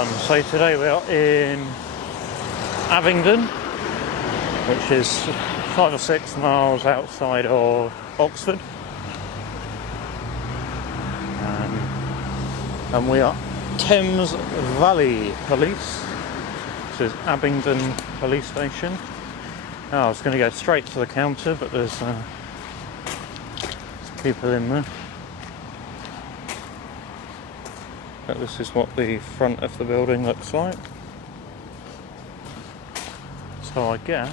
everyone, so today we are in Abingdon, which is 5 or 6 miles outside of Oxford, and we are Thames Valley Police. This is Abingdon Police Station. Now, I was going to go straight to the counter, but there's people in there. But this is what the front of the building looks like. So I guess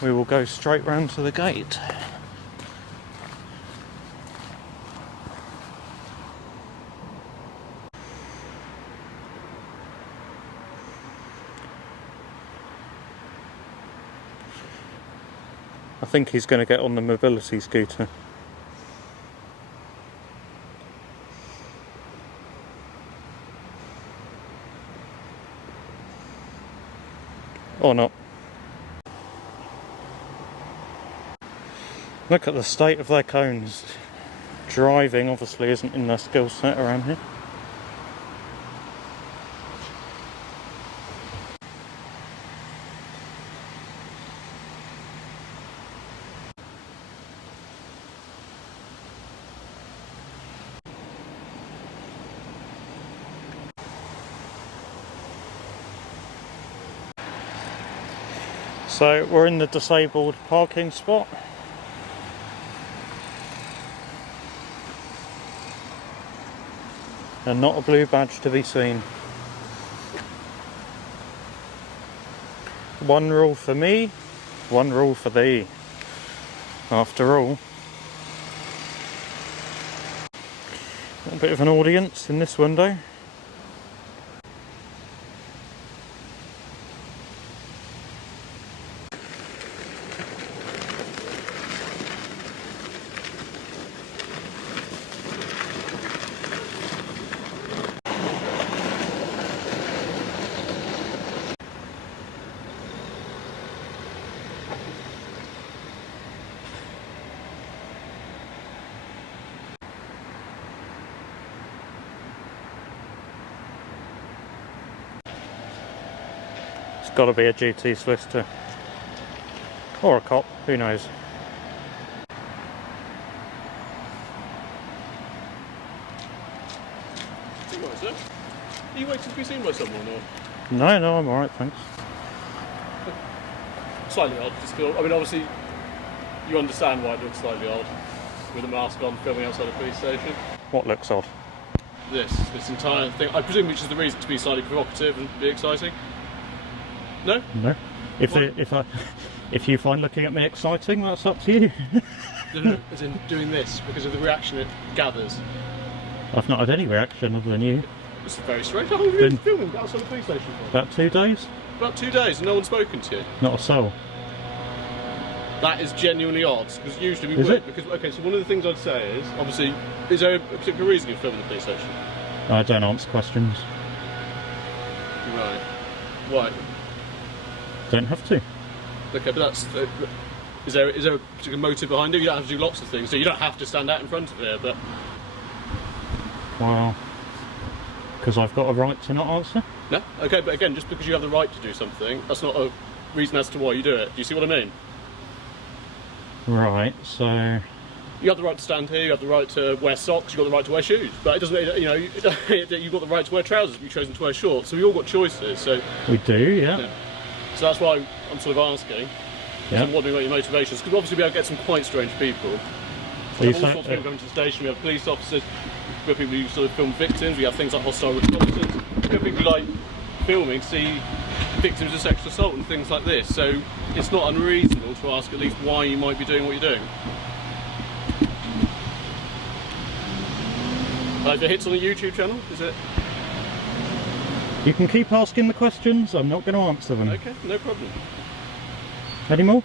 we will go straight round to the gate. I think he's going to get on the mobility scooter. Or not. Look at the state of their cones. Driving obviously isn't in their skill set around here. So we're in the disabled parking spot. And not a blue badge to be seen. One rule for me, one rule for thee. After all. A bit of an audience in this window. It's got to be a GT solicitor. Or a cop, who knows. Sir? Are you waiting to be seen by someone, or? No, I'm alright, thanks. Slightly odd, just feel, I mean, obviously, you understand why it looks slightly odd with a mask on, filming outside a police station. What looks odd? This entire thing, I presume, which is the reason to be slightly provocative and be exciting. No? No. If you find looking at me exciting, that's up to you. No, as in doing this, because of the reaction it gathers. I've not had any reaction other than you. It's very strange. How long have you been filming outside the police station for? About 2 days? About 2 days, and no one's spoken to you? Not a soul. That is genuinely odd, because usually we would. Because, okay, so one of the things I'd say is, obviously, is there a particular reason you're filming the police station? I don't answer questions. Right. Why? Don't have to. Okay, but that's... is there a particular motive behind it? You don't have to do lots of things, so you don't have to stand out in front of it, but... Well, because I've got a right to not answer. No? Okay, but again, just because you have the right to do something, that's not a reason as to why you do it. Do you see what I mean? Right, so... You have the right to stand here, you have the right to wear socks, you've got the right to wear shoes, but it doesn't, you know, you've got the right to wear trousers, but you've chosen to wear shorts, so we've all got choices, so... We do, yeah. So that's why I'm sort of asking. Yeah. I'm wondering about your motivations, because obviously we have get some quite strange people. We have all sorts of people coming to the station, we have police officers, we have people who sort of film victims, we have things like hostile responses, we have people who like filming, see victims of sexual assault and things like this, so it's not unreasonable to ask at least why you might be doing what you're doing. If it hits on the YouTube channel, is it? You can keep asking the questions, I'm not going to answer them. Okay, no problem. Any more?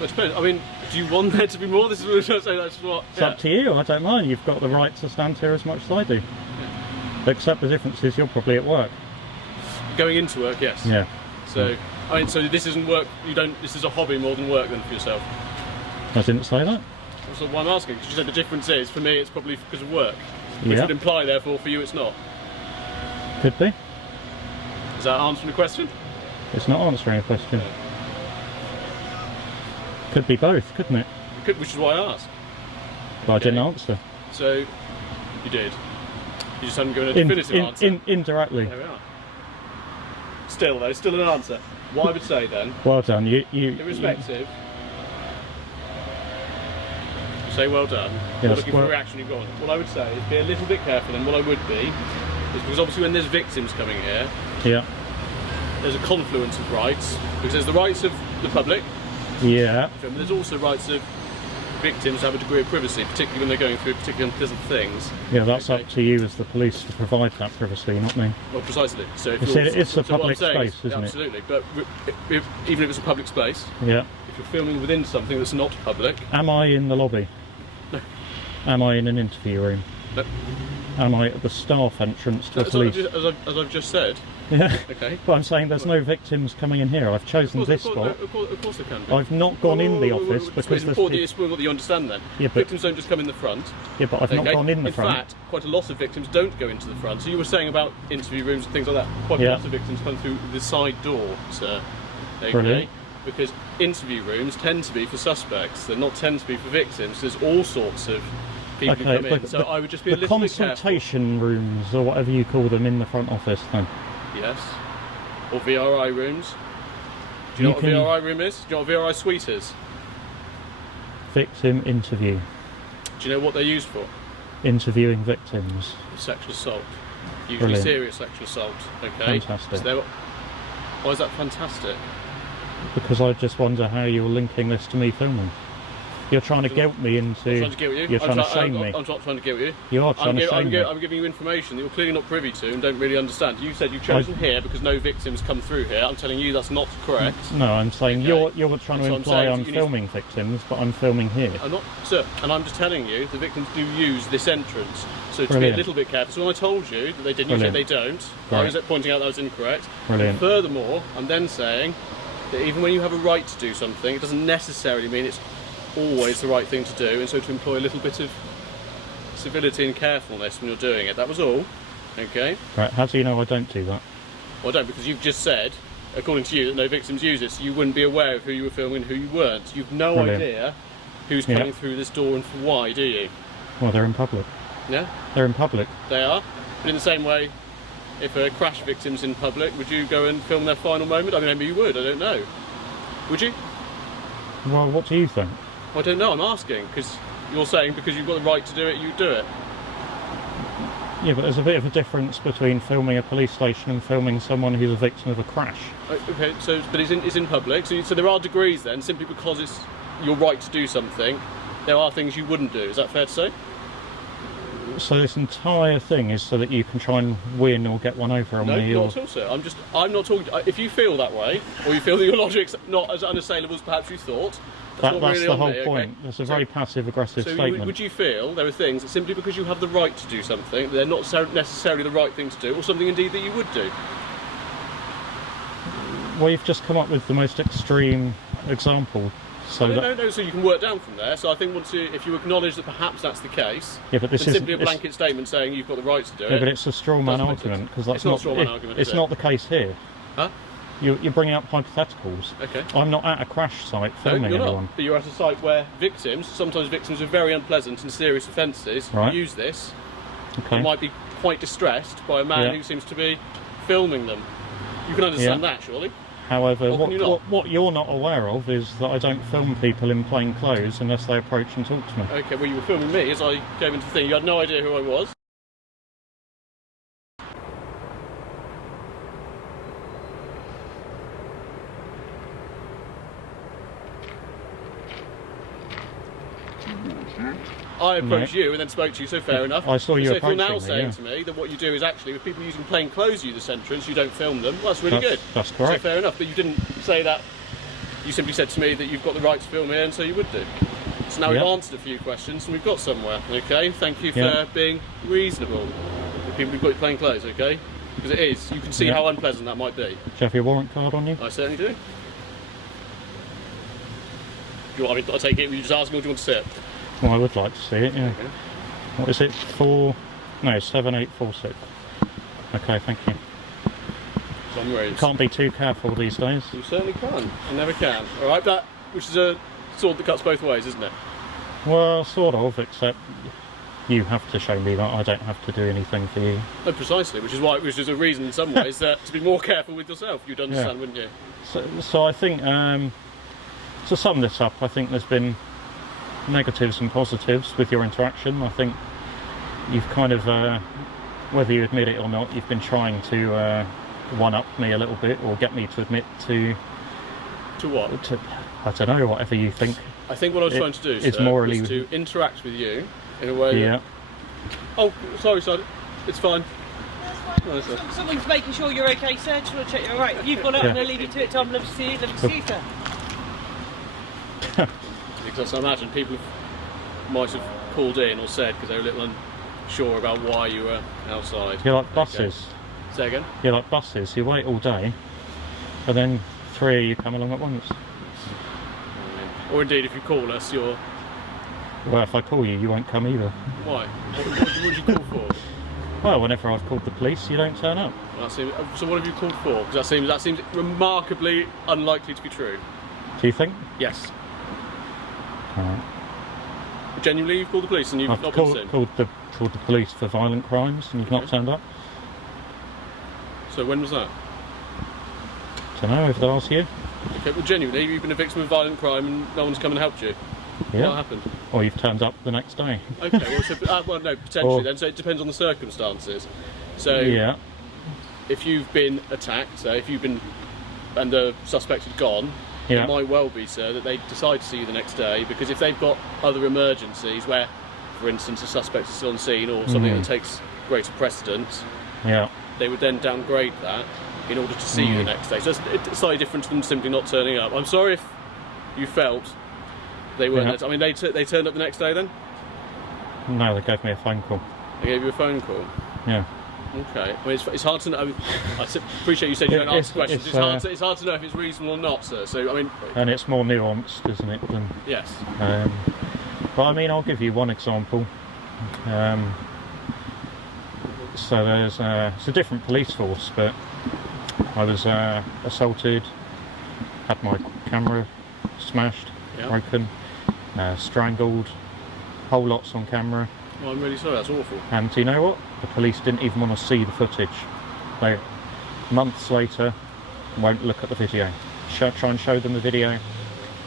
Well, it depends. I mean, do you want there to be more? This is what I'm trying to say, that's what... It's up to you, I don't mind. You've got the right to stand here as much as I do. Yeah. Except the difference is you're probably at work. Going into work, yes. Yeah. So, I mean, so this isn't work, this is a hobby more than work then for yourself? I didn't say that. That's what I'm asking, because you said the difference is, for me, it's probably because of work. Which Yeah. would imply, therefore, for you it's not. Could be. Is that answering the question? It's not answering a question. Could be both, couldn't it? Which is why I asked. But I didn't answer. So, you did. You just hadn't given a definitive answer. Indirectly. There we are. Still, though, still an answer. What I would say then, Well done. irrespective, say well done. Yes, We're looking for a reaction you've got. What I would say is be a little bit careful, and what I would be is because obviously when there's victims coming here, Yeah. there's a confluence of rights. Because there's the rights of the public, Yeah. but there's also rights of victims to have a degree of privacy, particularly when they're going through particularly unpleasant things. Yeah, that's up to you as the police to provide that privacy, not me. Well, precisely. So if It's a public what I'm saying space, isn't it? absolutely. But even if it's a public space, Yeah. if you're filming within something that's not public, Am I in the lobby? No. Am I in an interview room? no. Am I at the staff entrance to the police? As I've just said. Yeah. Okay. But I'm saying there's no victims coming in here. I've chosen this spot. Of course there can be. I've not gone in the office because it's there's important that you understand then. Yeah, but- Victims don't just come in the front. Yeah, but I've not okay? gone in the front. In fact, quite a lot of victims don't go into the front. So you were saying about interview rooms and things like that. Quite a Yeah. lot of victims come through the side door, sir. Okay? Brilliant. Because interview rooms tend to be for suspects. They're not tend to be for victims. There's all sorts of people who come in. So I would just be a little bit careful. Consultation rooms, or whatever you call them, in the front office then. Yes. Or VRI rooms. Do you know what a VRI room is? Do you know what a VRI suite is? Victim interview. Do you know what they're used for? Interviewing victims. Sexual assault. Usually Brilliant. serious sexual assault. Okay. Fantastic. So why is that fantastic? Because I just wonder how you're linking this to me filming. You're trying to guilt me into... I'm trying to guilt you. You're trying to shame me. I'm not trying to guilt you. You are trying to shame me. I'm giving you information that you're clearly not privy to and don't really understand. You said you've chosen here because no victims come through here. I'm telling you that's not correct. No, I'm saying Okay. you're trying to That's what I'm imply saying, I'm so you filming victims, but I'm filming here. I'm not, sir, and I'm just telling you the victims do use this entrance. So to be Brilliant. a little bit careful. So when I told you that they didn't, you said Brilliant. they don't. Right. I was pointing out that was incorrect. Brilliant. Furthermore, I'm then saying that even when you have a right to do something, it doesn't necessarily mean it's always the right thing to do, and so to employ a little bit of civility and carefulness when you're doing it. That was all. Okay? Right, how do you know I don't do that? Well, I don't, because you've just said, according to you, that no victims use it, so you wouldn't be aware of who you were filming and who you weren't. You've no Brilliant. idea who's Yeah. coming through this door and for why, do you? Well, they're in public. Yeah? They're in public. They are. But in the same way, if a crash victim's in public, would you go and film their final moment? I mean, maybe you would, I don't know. Would you? Well, what do you think? I don't know, I'm asking, because you're saying because you've got the right to do it, you do it. Yeah, but there's a bit of a difference between filming a police station and filming someone who's a victim of a crash. Okay, so but it's in public, so there are degrees then, simply because it's your right to do something, there are things you wouldn't do, is that fair to say? So this entire thing is so that you can try and win or get one over on No, me? not at all, sir. I'm not talking, if you feel that way, or you feel that your logic's not as unassailable as perhaps you thought, That's not really the on whole me, point. okay? That's a very passive-aggressive statement. Would you feel there are things that simply because you have the right to do something, they're not necessarily the right thing to do, or something indeed that you would do? Well, you've just come up with the most extreme example. So No, so you can work down from there. So I think if you acknowledge that perhaps that's the case, yeah, but this then is simply a blanket statement saying you've got the right to do it. Yeah, but it's a straw man doesn't make argument, sense. because that's It's not a straw man argument, is It's it? not the case here. Huh? You're bringing up hypotheticals. Okay. I'm not at a crash site No, filming you're anyone. not. But you're at a site where sometimes victims of very unpleasant and serious offences, Right. use this. Okay. They might be quite distressed by a man Yeah. who seems to be filming them. You can understand Yeah. that, surely? However, Or can you not? what you're not aware of is that I don't film people in plain clothes unless they approach and talk to me. Okay, well, you were filming me as I came into the thing. You had no idea who I was. I approached you and then spoke to you, so fair enough. I saw you So if you're now approaching me, saying yeah. to me that what you do is actually, with people using plain clothes use this entrance, you don't film them, well, that's really good. That's correct. So fair enough, but you didn't say that. You simply said to me that you've got the right to film here, and so you would do. So now Yeah. we've answered a few questions, and we've got somewhere, okay? Thank you for Yeah. being reasonable with people who've got plain clothes, okay? Because it is. You can see Yeah. how unpleasant that might be. Do you have your warrant card on you? I certainly do. Do you want, I take it, were you just asking, or do you want to see it? Well, I would like to see it, yeah. Okay. What is it? 4... No, 7846. Okay, thank you. Long roads. Can't be too careful these days. You certainly can. You never can. Alright, that, which is a sword that cuts both ways, isn't it? Well, sort of, except you have to show me that I don't have to do anything for you. No, precisely, which is a reason in some ways that to be more careful with yourself, you'd understand, wouldn't you? So I think, to sum this up, I think there's been negatives and positives with your interaction. I think you've kind of, whether you admit it or not, you've been trying to one-up me a little bit, or get me to admit to... To what? I don't know, whatever you think. I think what I was trying to do, is morally... was to interact with you in a way... Yeah. Oh, sorry, sir. It's fine. No, someone's making sure you're okay, sir. Just want to check you're alright. If you've gone out and they'll leave you to it, Tom, love to see you, sir. Because I imagine people might have called in or said because they were a little unsure about why you were outside. You're like buses. Okay. Say again? You're like buses. You wait all day, and then 3 of you come along at once. Or indeed, if you call us, you're... Well, if I call you, you won't come either. Why? What would you call for? Well, whenever I've called the police, you don't turn up. Well, so what have you called for? Because that seems remarkably unlikely to be true. Do you think? Yes. Alright. Genuinely, you've called the police and you've not been seen? Called the police for violent crimes and you've not turned up? So when was that? Don't know, if they ask you. Okay, well genuinely, you've been a victim of violent crime and no one's come and helped you? Yeah. What happened? Or you've turned up the next day. Okay, well, no, potentially then, so it depends on the circumstances. So, yeah. If you've been attacked, so if you've been, and the suspect had gone, Yeah. it might well be, sir, that they decide to see you the next day, because if they've got other emergencies where, for instance, a suspect is still on scene or something that takes greater precedence, Yeah. they would then downgrade that in order to see you the next day. So it's slightly different from simply not turning up. I'm sorry if you felt they weren't. Yeah. I mean, they turned up the next day then? No, they gave me a phone call. They gave you a phone call? Yeah. Okay. I mean, it's hard to know. I mean, I appreciate you said you don't answer questions. It's hard to know if it's reasonable or not, sir. So, I mean... And it's more nuanced, isn't it, than... Yes. But I mean, I'll give you one example. So there's it's a different police force, but I was assaulted, had my camera smashed, broken, strangled, whole lots on camera. Well, I'm really sorry, that's awful. And do you know what? The police didn't even want to see the footage. They, months later, won't look at the video. Try and show them the video,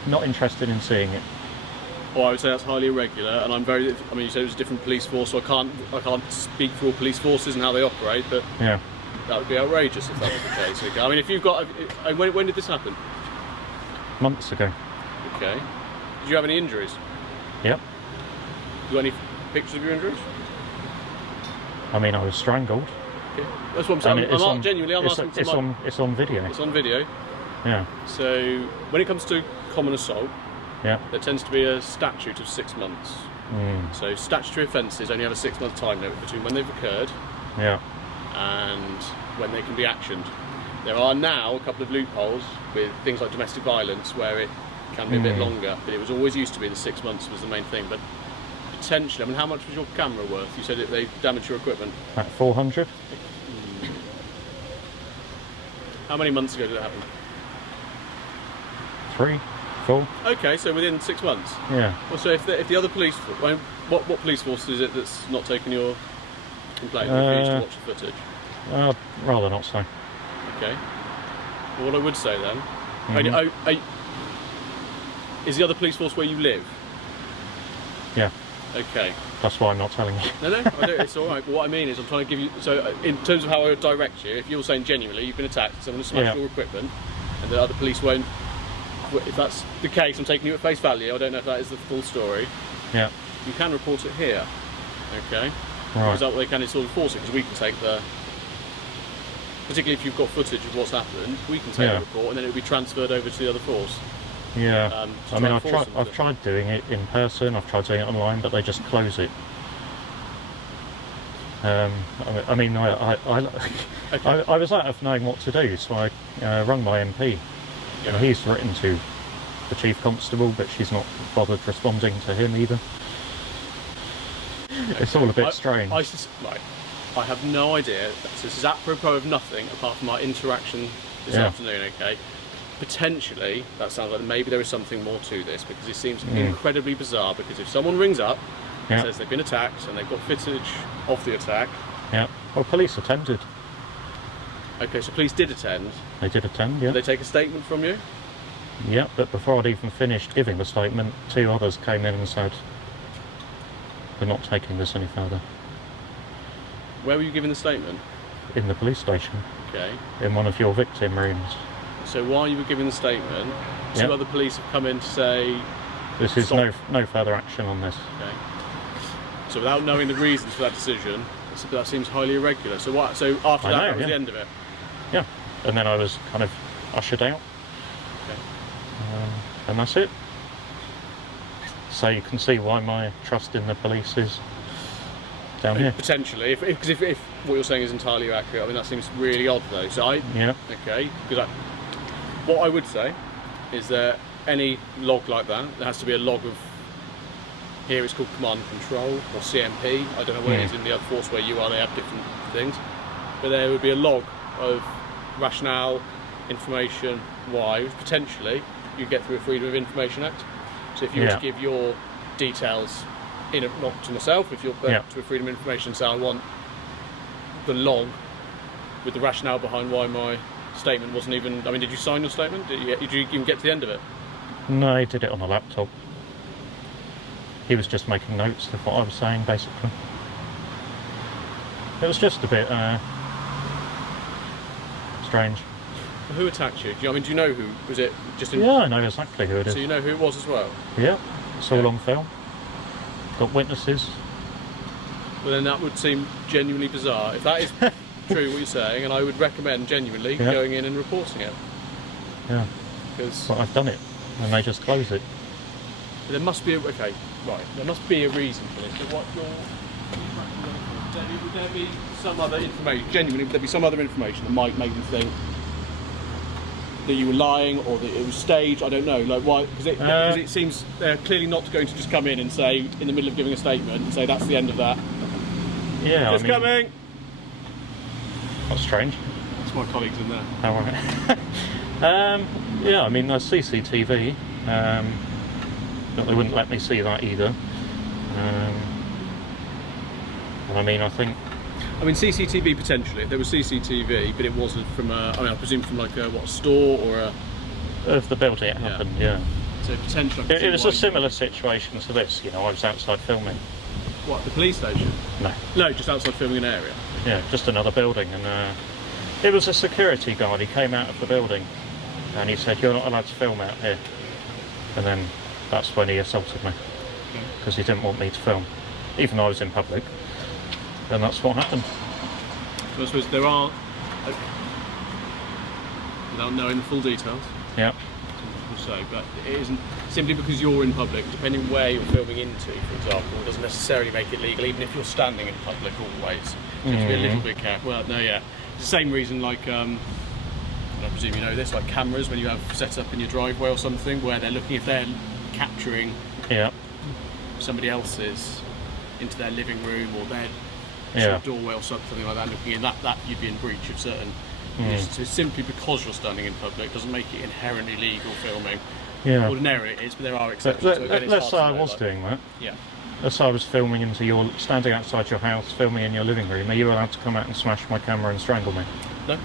not interested in seeing it. Well, I would say that's highly irregular, and I'm very... I mean, you said it was a different police force, so I can't speak for all police forces and how they operate, but yeah, that would be outrageous if that was the case. Okay. I mean, if you've got... When did this happen? Months ago. Okay. Did you have any injuries? Yep. You got any pictures of your injuries? I mean, I was strangled. Okay. That's what I'm saying. I'm asking video. It's on video. It's on video. Yeah. So, when it comes to common assault, yeah, there tends to be a statute of 6 months. So statutory offences only have a 6-month time limit between when they've occurred and when they can be actioned. There are now a couple of loopholes with things like domestic violence where it can be a bit longer, but it was always used to be the 6 months was the main thing. But potentially, I mean, how much was your camera worth? You said they damaged your equipment. At 400. How many months ago did it happen? 3, 4. Okay, so within 6 months. Yeah. Well, so if the other police, what police force is it that's not taken your complaint? Refused to watch the footage. Rather not so. Okay. Well, what I would say then, is the other police force where you live? Yeah. Okay. That's why I'm not telling you. No, it's all right. But what I mean is, I'm trying to give you. So, in terms of how I would direct you, if you're saying genuinely you've been attacked, someone has smashed your equipment, and the other police won't. If that's the case, I'm taking you at face value. I don't know if that is the full story. Yeah. You can report it here. Okay. Right. Is that what they can sort of force it? Because we can take the. Particularly if you've got footage of what's happened, we can take the report and then it'll be transferred over to the other force. Yeah. I mean, I've tried doing it in person. I've tried doing it online, but they just close it. I mean, I was out of knowing what to do, so I rung my MP. And he's written to the Chief Constable, but she's not bothered responding to him either. It's all a bit strange. Right. I have no idea. So this is apropos of nothing apart from our interaction this afternoon, okay? Potentially, that sounds like maybe there is something more to this, because it seems incredibly bizarre, because if someone rings up and says they've been attacked and they've got footage of the attack... Yeah. Well, police attended. Okay, so police did attend. They did attend, yeah. Did they take a statement from you? Yeah, but before I'd even finished giving the statement, 2 others came in and said, we're not taking this any further. Where were you giving the statement? In the police station. Okay. In one of your victim rooms. So while you were giving the statement, 2 other police have come in to say... This is no further action on this. Okay. So without knowing the reasons for that decision, that seems highly irregular. So what? So after that was the end of it? Yeah. And then I was kind of ushered out. Okay. And that's it. So you can see why my trust in the police is down here. Potentially, because if what you're saying is entirely accurate, I mean that seems really odd though. So okay, because what I would say is that any log like that, there has to be a log of. Here it's called command and control or CMP. I don't know what it is in the other force where you are. They have different things, but there would be a log of rationale, information, why potentially you get through a Freedom of Information Act. So if you were to give your details, not to myself, if you're to a Freedom of Information and say I want the log with the rationale behind why my statement wasn't even. I mean, did you sign your statement? Did you even get to the end of it? No, he did it on a laptop. He was just making notes of what I was saying, basically. It was just a bit strange. Who attacked you? Do you know who? Was it just in... Yeah, I know exactly who it is. So you know who it was as well? Yeah, it's all on film. Got witnesses. Well, then that would seem genuinely bizarre. If that is true what you're saying, and I would recommend genuinely going in and reporting it. Yeah. Because... Well, I've done it, and they just close it. There must be a... Okay, right. There must be a reason for this. But what would there be some other information? Genuinely, would there be some other information that might make them think that you were lying or that it was staged? I don't know. Like why? Because it seems they're clearly not going to just come in and say in the middle of giving a statement and say that's the end of that. Yeah, just coming. That's strange. That's my colleagues in there. Oh, right. Yeah, I mean there's CCTV, but they wouldn't let me see that either. And I mean, I mean, CCTV potentially. If there was CCTV, but it wasn't from a. I mean, I presume from like a store or a. Of the building it happened, yeah. So potentially. It was a similar situation to this. You know, I was outside filming. What, the police station? No. No, just outside filming an area. Yeah, just another building, and it was a security guard. He came out of the building, and he said, "You're not allowed to film out here." And then that's when he assaulted me because he didn't want me to film, even though I was in public. And that's what happened. So I suppose there are, without knowing the full details, yeah, we'll say, but it isn't simply because you're in public, depending where you're filming into, for example, it doesn't necessarily make it legal, even if you're standing in public always. You have to be a little bit careful. Well, no, yeah. It's the same reason, like, I presume you know this, like cameras when you have set up in your driveway or something, where they're looking, if they're capturing somebody else's into their living room or their doorway or something like that, looking in, that you'd be in breach of certain. So simply because you're standing in public doesn't make it inherently legal filming. Yeah. Ordinarily it is, but there are exceptions. Let's say I was doing that. Yeah. Let's say I was filming standing outside your house, filming in your living room. Are you allowed to come out and smash my camera and strangle me? No.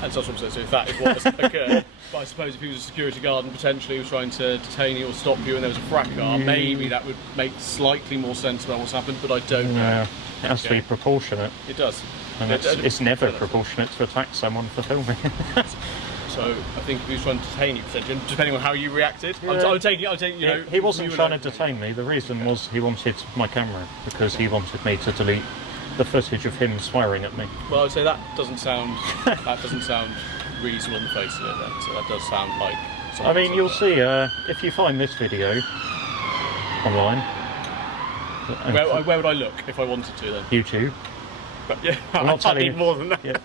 That's what I'm saying. So if that is what has occurred, but I suppose if he was a security guard and potentially was trying to detain you or stop you and there was a fracas, maybe that would make slightly more sense about what's happened, but I don't know. It has to be proportionate. It does. And it's never proportionate to attack someone for filming. So I think if he was trying to detain you, potentially, depending on how you reacted, I'm taking, you know... He wasn't trying to detain me. The reason was he wanted my camera because he wanted me to delete the footage of him swearing at me. Well, I'd say that doesn't sound reasonable on the face of it. Then. So that does sound like. I mean, you'll see if you find this video online. Where would I look if I wanted to then? YouTube. But yeah, I'm not telling you more than that. Yeah,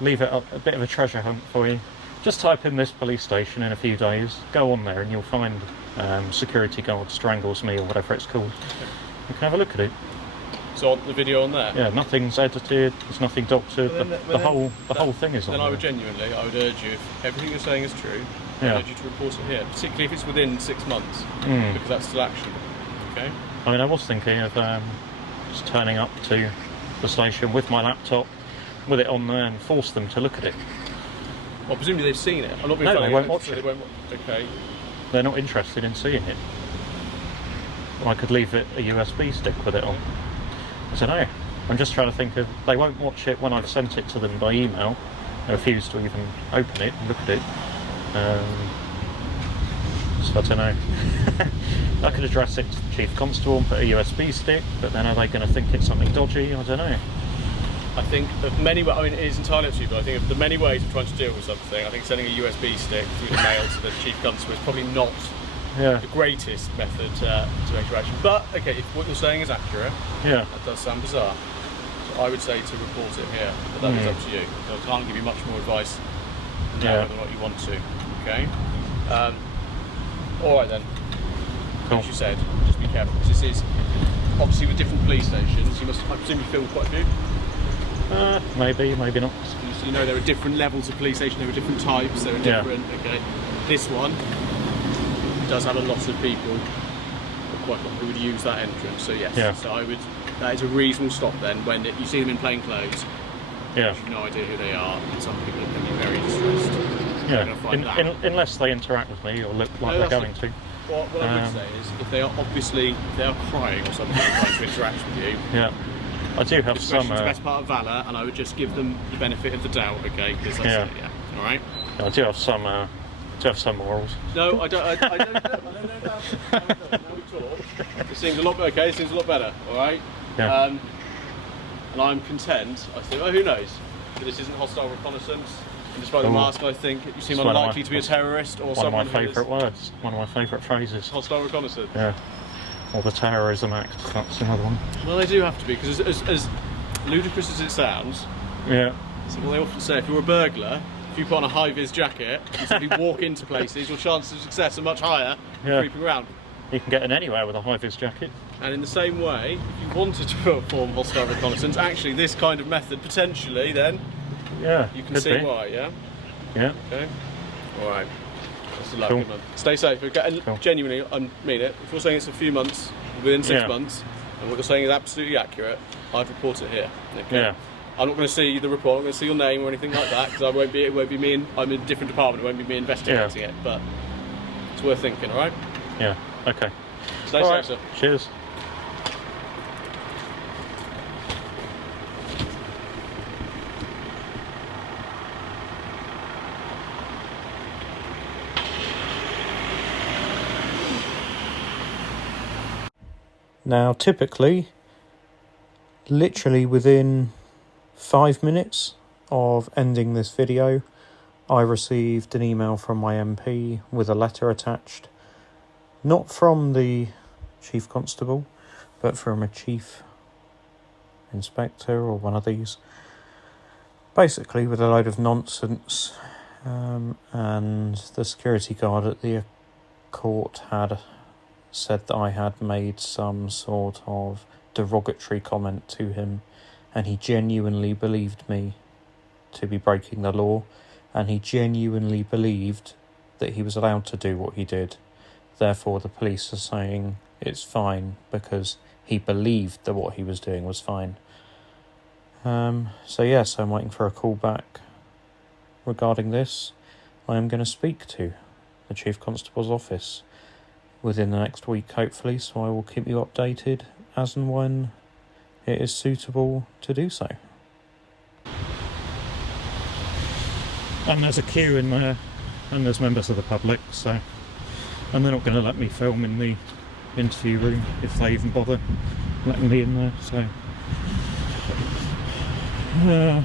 leave it up, a bit of a treasure hunt for you. Just type in this police station in a few days. Go on there and you'll find security guard strangles me or whatever it's called. You can have a look at it. Okay. And you'll So on the video on there? Yeah, nothing's edited, there's nothing doctored, the whole thing is on Then there. I would urge you, if everything you're saying is true, Yeah. I urge you to report it here, particularly if it's within 6 months, because that's still actionable, okay? I mean, I was thinking of just turning up to the station with my laptop, with it on there, and force them to look at it. Well, presumably they've seen it. I'm not being No, funny. they won't watch it. They won't, okay. They're not interested in seeing it. I could leave it a USB stick with it on. I don't know. I'm just trying to think of... They won't watch it when I've sent it to them by email. They refuse to even open it and look at it. So I don't know. I could address it to the Chief Constable and put a USB stick, but then are they going to think it's something dodgy? I don't know. I think of many ways, I mean, it is entirely up to you, but I think of the many ways of trying to deal with something, I think sending a USB stick through the mail to the Chief Constable is probably not the greatest method to interaction. But, okay, if what you're saying is accurate, that does sound bizarre. So I would say to report it here, but that is up to you. So I can't give you much more advice now whether or not you want to, okay? Alright then, Cool. as you said, just be careful, because this is, obviously with different police stations, you must, I presume you filmed quite a few? Maybe, maybe not. So you know there are different levels of police station, there are different types, there are different, okay. This one does have a lot of people, quite a lot, who would use that entrance, so yes. So I would, that is a reasonable stop then, when you see them in plain clothes, you have no idea who they are, and some people can be very distressed. Unless they interact with me or look like they're going to. What I would say is, if they are crying or something trying to interact with you, I do have some. It's the best part of valour, and I would just give them the benefit of the doubt, okay? Because that's it, all right. I do have some. Morals. No, I don't. I don't know about it. Now we talk. It seems a lot better. Okay, it seems a lot better. All right. Yeah. And I'm content. I think. Oh, who knows? But this isn't hostile reconnaissance. And despite the mask, I think you seem unlikely to be a terrorist or someone. One of my favourite words. One of my favourite phrases. Hostile reconnaissance. Yeah. Or the terrorism act. That's another one. Well, they do have to be, because as ludicrous as it sounds. Yeah. So what they often say, if you're a burglar, if you put on a high-vis jacket and simply walk into places, your chances of success are much higher than creeping around. You can get in anywhere with a high-vis jacket. And in the same way, if you wanted to perform hostile reconnaissance, actually this kind of method, potentially, then, you can see why, yeah? Yeah. Okay. All right. That's the luck, good man. Stay safe, okay? And genuinely, I mean it. If you're saying it's a few months, within 6 months, and what you're saying is absolutely accurate, I'd report it here. Okay? Yeah. I'm not going to see the report, I'm not going to see your name or anything like that, because it won't be me, I'm in a different department, it won't be me investigating it, but it's worth thinking, alright? Yeah, okay. Stay safe, sir. Cheers. Now, typically, literally within 5 minutes of ending this video, I received an email from my MP with a letter attached, not from the Chief Constable, but from a Chief Inspector or one of these, basically with a load of nonsense, and the security guard at the court had said that I had made some sort of derogatory comment to him, and he genuinely believed me to be breaking the law, and he genuinely believed that he was allowed to do what he did. Therefore, the police are saying it's fine because he believed that what he was doing was fine. So yes, I'm waiting for a call back regarding this. I am going to speak to the Chief Constable's office within the next week, hopefully, so I will keep you updated as and when it is suitable to do so. And there's a queue in there, and there's members of the public, so... And they're not going to let me film in the interview room, if they even bother letting me in there, so... I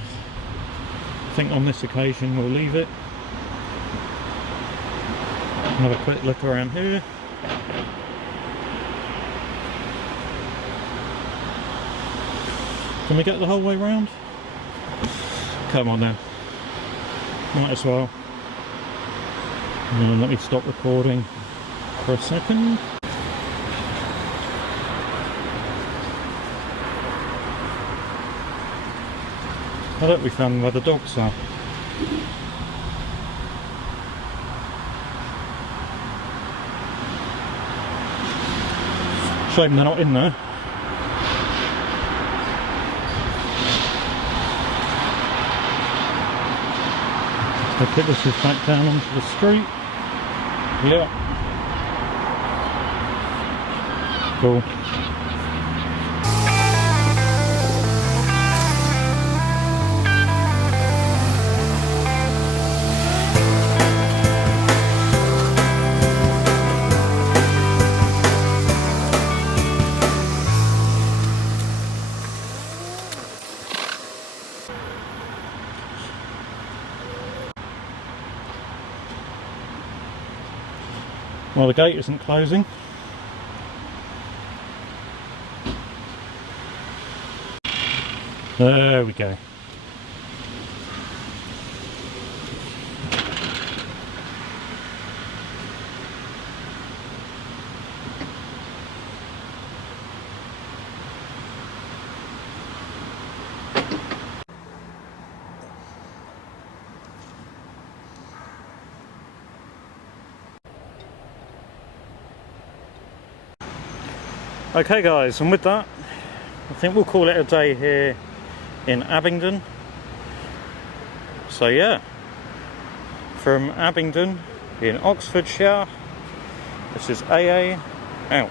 think on this occasion we'll leave it. Have a quick look around here. Can we get the whole way round? Come on then. Might as well. Let me stop recording for a second. Oh look, we found where the dogs are. Shame they're not in there. So put this back down onto the street. Yeah. Cool. Well, the gate isn't closing. There we go. Okay guys, and with that, I think we'll call it a day here in Abingdon. So yeah, from Abingdon in Oxfordshire, this is AA out.